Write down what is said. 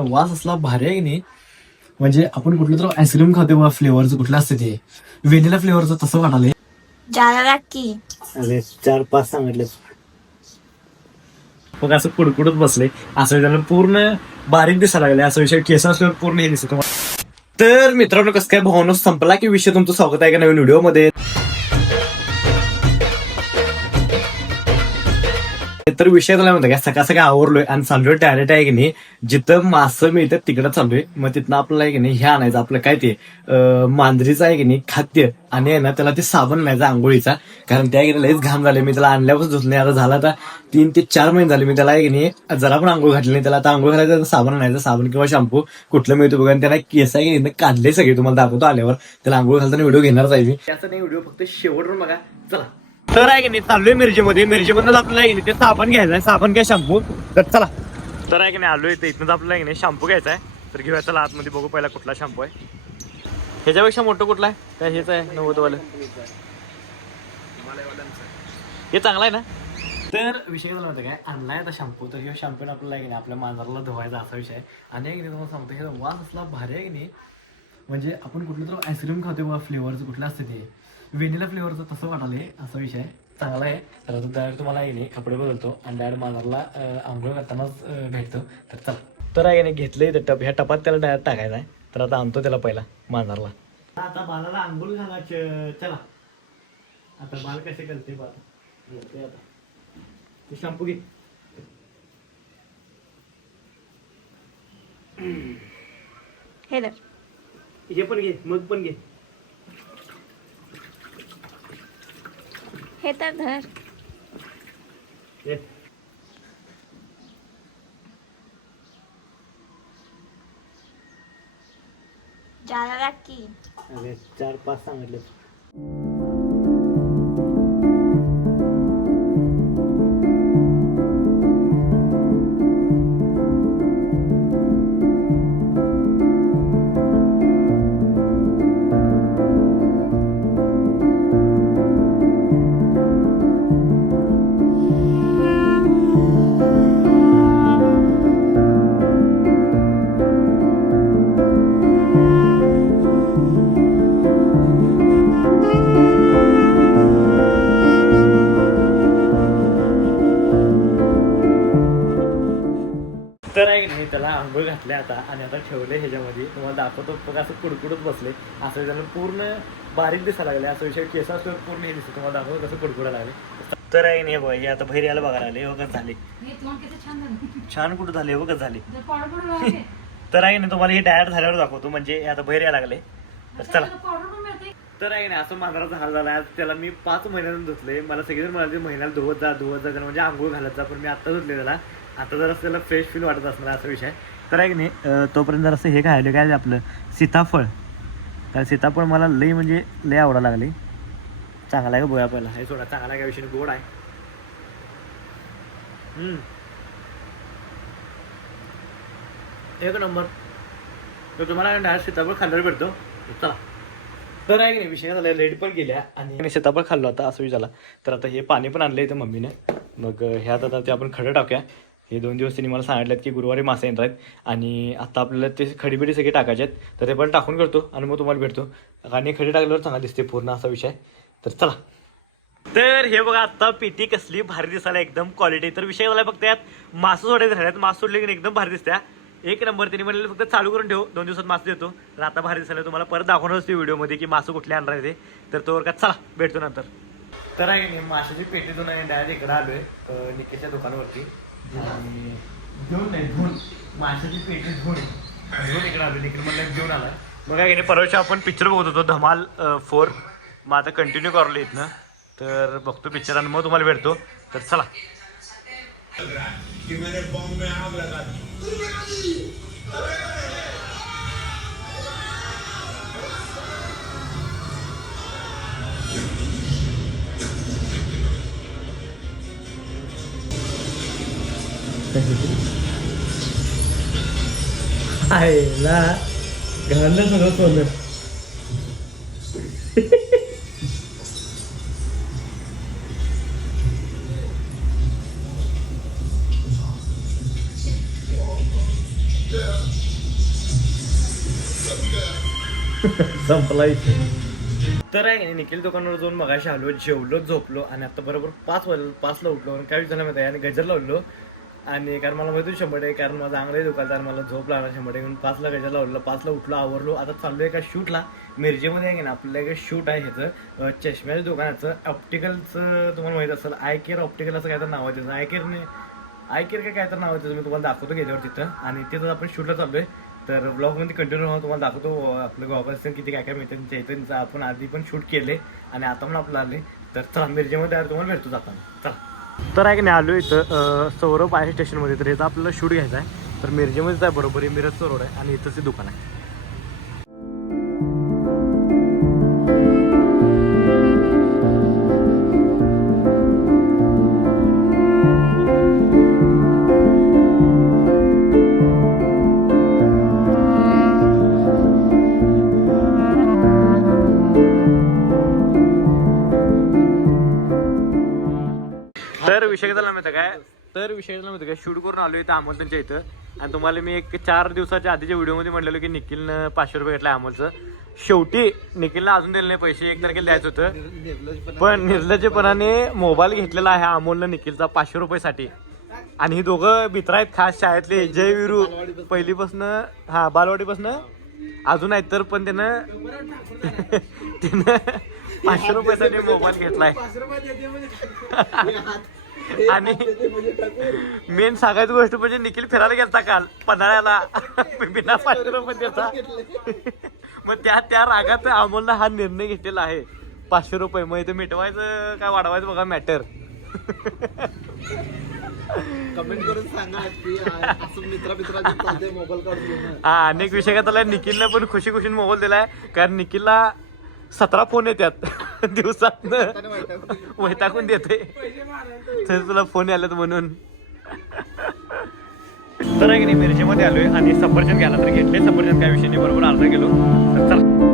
वास असला भारी आहे की नाही. म्हणजे आपण कुठलं तर आईस्क्रीम खातो बघा, फ्लेवरचं कुठलं असतं ते व्हॅनिला फ्लेवरचं, तसं वाटाले. जायला की अरे 4-5 सांगितले मग असं कुडकुडत बसले. असं त्याला पूर्ण बारीक दिसायला लागले. असं विषय केस असल्यावर पूर्ण हे दिसत. तर मित्रांनो, कसं काय भावना संपला की विषय. तुमचं स्वागत आहे का नवीन व्हिडिओमध्ये. तर विषय झाला म्हणतो का, सकाळ सकाळ आवरलोय आणि चाललोय डायरेक्ट आहे की नाही, जिथं मासं मिळतात तिकडं चाललोय. मग तिथनं आपल्याला आहे की नाही हे आणायचं, आपलं काय ते मांजरीचं आहे की नाही खाद्य, आणि आहे ना त्याला ते साबण आणायचा आंघोळीचा. कारण त्या की लईच घाम झाले. मी त्याला आणल्यापासून धुत नाही. आता झाला आता 3 ते 4 महिने झाले मी त्याला आहे की नाही जरा पण आंघोळ घातली नाही. त्याला आता आंघोळ घालायचं, साबण आणायचं, साबण किंवा शॅम्पू कुठलं मिळतो बघा. आणि त्याला केस आहे की नाही काढले सगळे, तुम्हाला दाखवतो आल्यावर. त्याला आंघोळ घालताना व्हिडिओ घेणारच आहे मी. त्याचा नाही व्हिडिओ फक्त शेवटून बघा. चला. तर आहे की नाही चाललोय मिरचीमधून आपल्याला आहे की नाही ते साबण घ्यायचं आहे, साबण काय शॅम्पू. तर चला. तर आहे की नाही आलोय इथं, इथनंच आपल्याला आहे की नाही शॅम्पू घ्यायचा आहे. तर घेऊया चला आतमध्ये, बघू पहिला कुठला शॅम्पू आहे. ह्याच्यापेक्षा मोठं कुठला आहे काय? हेच आहे 90 वालं. हे चांगला आहे ना. तर विषय झाला होता काय, आणलाय आता शॅम्पू. तर हे शॅम्पू आपल्याला आहे की नाही आपल्या मांजराला धुवायचा असा विषय आहे. आणि आहे की नाही तुम्हाला सांगतो, हे वास असला भारी आहे की नाही. म्हणजे आपण कुठलं तर आईस्क्रीम खातो बघा, फ्लेवरचं कुठलं असतं ते व्हॅनिला फ्लेवरचं, तसं वाटाले. असा विषय आहे. चांगला आहे. तर डायरेक्ट तुम्हाला आहे नाही कपडे बदलतो आणि डायरेक्ट मांजराला आंघोळ करतानाच भेटतो. तर चला. तर आहे नाही घेतलं इथं टप, ह्या टपात त्याला डायरेक्ट टाकायचा आहे. तर आता आणतो त्याला पहिला मांजराला. आता बाळाला आंघोळ घालायचं. चला. आता बाळ कसे करते बाळ आता ते शॅम्पू घे. हे धर. हे पण घे, मग पण घे. हे तर धर. ये. जायला की अरे 4-5 सांगितले. तर आहे की नाही त्याला आंघोळ घातले आता, आणि आता ठेवले ह्याच्यामध्ये. तुम्हाला दाखवतो बघा, असं कुडकुडत बसले. असं त्याला पूर्ण बारीक दिसायला लागले. असं विषय केस असल्यावर पूर्ण हे दिसतं. तुम्हाला दाखवतो कसं कुडकुडा लागले. तर आहे नाही बघा, हे आता बाहेर यायला बघायला आले. बघत झाले छान. कुठं झाले बघत झाले. तर आहे नाही तुम्हाला हे डायरेक्ट झाल्यावर दाखवतो. म्हणजे हे आता बाहेर यायला लागले. तर चला. तर आहे ना असं मांजराचा हाल झाला. आज त्याला मी 5 महिन्यातून धुतले. मला सगळेजण म्हणाले महिन्याला धुवत जा म्हणजे आंघोळ घालत जा. पण मी आत्ता धुतले त्याला. आता जर त्याला फ्रेश फील वाटत असणार असा विषय. तर आहे की नाही तोपर्यंत जर असं हे खायलं काय आपलं सीताफळ. तर सीताफळ मला लई म्हणजे लई आवडायला लागले. चांगला आहे का बघा पहिला. हे सोडा चांगला आहे का विषय, गोड आहे. एक नंबर. तर तुम्हाला डायरेक्ट सीताफळ खाल्ल्यावर भेटतो. चला. तर आहे की नाही विषय झाला, रेड पण गेल्या आणि सीताफळ खाल्लो आता असं विचारला. तर आता हे पाणी पण आणलं इथं मम्मीने. मग ह्यात आता ते आपण खडं टाकूया. हे 2 दिवस त्यांनी मला सांगितलेत की गुरुवारी मासे येणार आहेत, आणि आता आपल्याला ते खडीबिडी सगळे टाकायचे आहेत. तर ते पण टाकून करतो आणि मग तुम्हाला भेटतो. आणि खडी टाकल्यावर चांगला दिसते पूर्ण असा विषय. तर चला. तर हे बघा आता पेटी कसली भारी दिसायला, एकदम क्वालिटी. तर विषय झाला फक्त यात मासं सोडायचे राहिल्यात. मासं सोडले की एकदम भारी दिसत्या. एक नंबर. त्यांनी म्हणले फक्त चालू करून ठेव, 2 दिवसात मासं देतो. तर आता भारी दिसायला. तुम्हाला परत दाखवणार असते व्हिडिओमध्ये की मासं कुठले आणणार आहे ते. तर तोवर का चला भेटतो नंतर. तर आहे की माशाची पेटीतून डायरेक्ट इकडे आलोय निकेच्या दुकानावरती. घेऊन माशाची पेटी घेऊन इकडे आलो. निखिल म्हणलं घेऊन आला. मग काय की परवाच्या आपण पिक्चर बघत होतो धमाल 4. मग आता कंटिन्यू करलो इथनं. तर बघतो पिक्चर आणि मग तुम्हाला भेटतो. तर चला. आईला घालणं सगळं सोडलं. संपला इथे. तर आहे की नाही, निखिल दुकानावर जाऊन मगाशी आलो, जेवलो, झोपलो आणि आता बरोबर 5ला उठलो आणि काय विचारलं माहिती आहे, आणि गजर लावलो. आणि कारण मला माहिती 100%, कारण माझं अंगलाही दुकानदार, मला झोप लागला 100%, म्हणून 5ला गजर लावलं, 5ला उठलो, आवरलो. आता चाललो एका शूटला मिरजेमध्ये आहे की ना, आपल्याला एक शूट आहे ह्याचं चष्म्याच्या दुकानाचं, ऑप्टिकलचं. तुम्हाला माहित असेल आय केअर ऑप्टिकल असं काय तर नाव आहे त्याचं, आय केअर काय तर नाव आहे त्याचं, मी तुम्हाला दाखवतो गेल्यावर तिथं. आणि तिथं आपण शूटला चाललोय. तर ब्लॉगमध्ये कंटिन्यू राहून तुम्हाला दाखवतो आपलं गोवापासून किती काय काय मिळतं त्यांच्या इथं. त्यांचं आपण आधी पण शूट केले आणि आता पण आपलं आले. तर चला मिरजेमध्ये तुम्हाला भेटतो जाताना. चला. तर आहे की नाही, आलो इथं सौरभ आहे स्टेशनमध्ये. तर याचा आपल्याला शूट घ्यायचा आहे. तर मिरजेमध्येच आहे, बरोबर आहे, मिरजचं रोड आहे आणि इथंच ते दुकान आहे. तर विषय झाला माहिती काय, शूट करून आलो इथं अमोल त्यांच्या इथं. आणि तुम्हाला मी एक 4 दिवसाच्या आधीच्या व्हिडिओमध्ये म्हटलेलो की निखिलनं 500 रुपये घेतला अमोलचं. शेवटी निखिलला अजून दिलं नाही पैसे, 1 तारखेला द्यायचं होतं. पण निर्लज्जपणाने मोबाईल घेतलेला आहे अमोलनं निखिलचा 500 रुपयासाठी. आणि ही दोघं मित्र आहेत खास शाळेतले, जय विरू पहिलीपासनं, हा बालवाडीपासनं अजून आहेत. तर पण त्यानं 500 रुपयासाठी मोबाईल घेतलाय. आणि मेन सांगायची गोष्ट म्हणजे निखिल फिरायला गेलता काल पन्हाळ्याला बिना 500 रुपये देता. मग त्या रागात अमोलनं हा निर्णय घेतलेला आहे 500 रुपये. मग इथे मिटवायचं काय वाढवायचं बघा मॅटर. कमेंट करून सांगा की असं मित्राचे मोबाईल काढून. हा, अनेक विषय का त्याला निखिलनं पण खुशी खुशीने मोबाईल दिलाय. कारण निखिलला 17 फोन येतात दिवसात, वैतागून देते. तर तुला फोन आलेत म्हणून. तर आहे की नाही, मिरजेमध्ये आलोय आणि सफरचंद घ्यायला तर घेतले सफरचंद, काय विषय नाही, बरोबर अर्धा किलो. तर चला.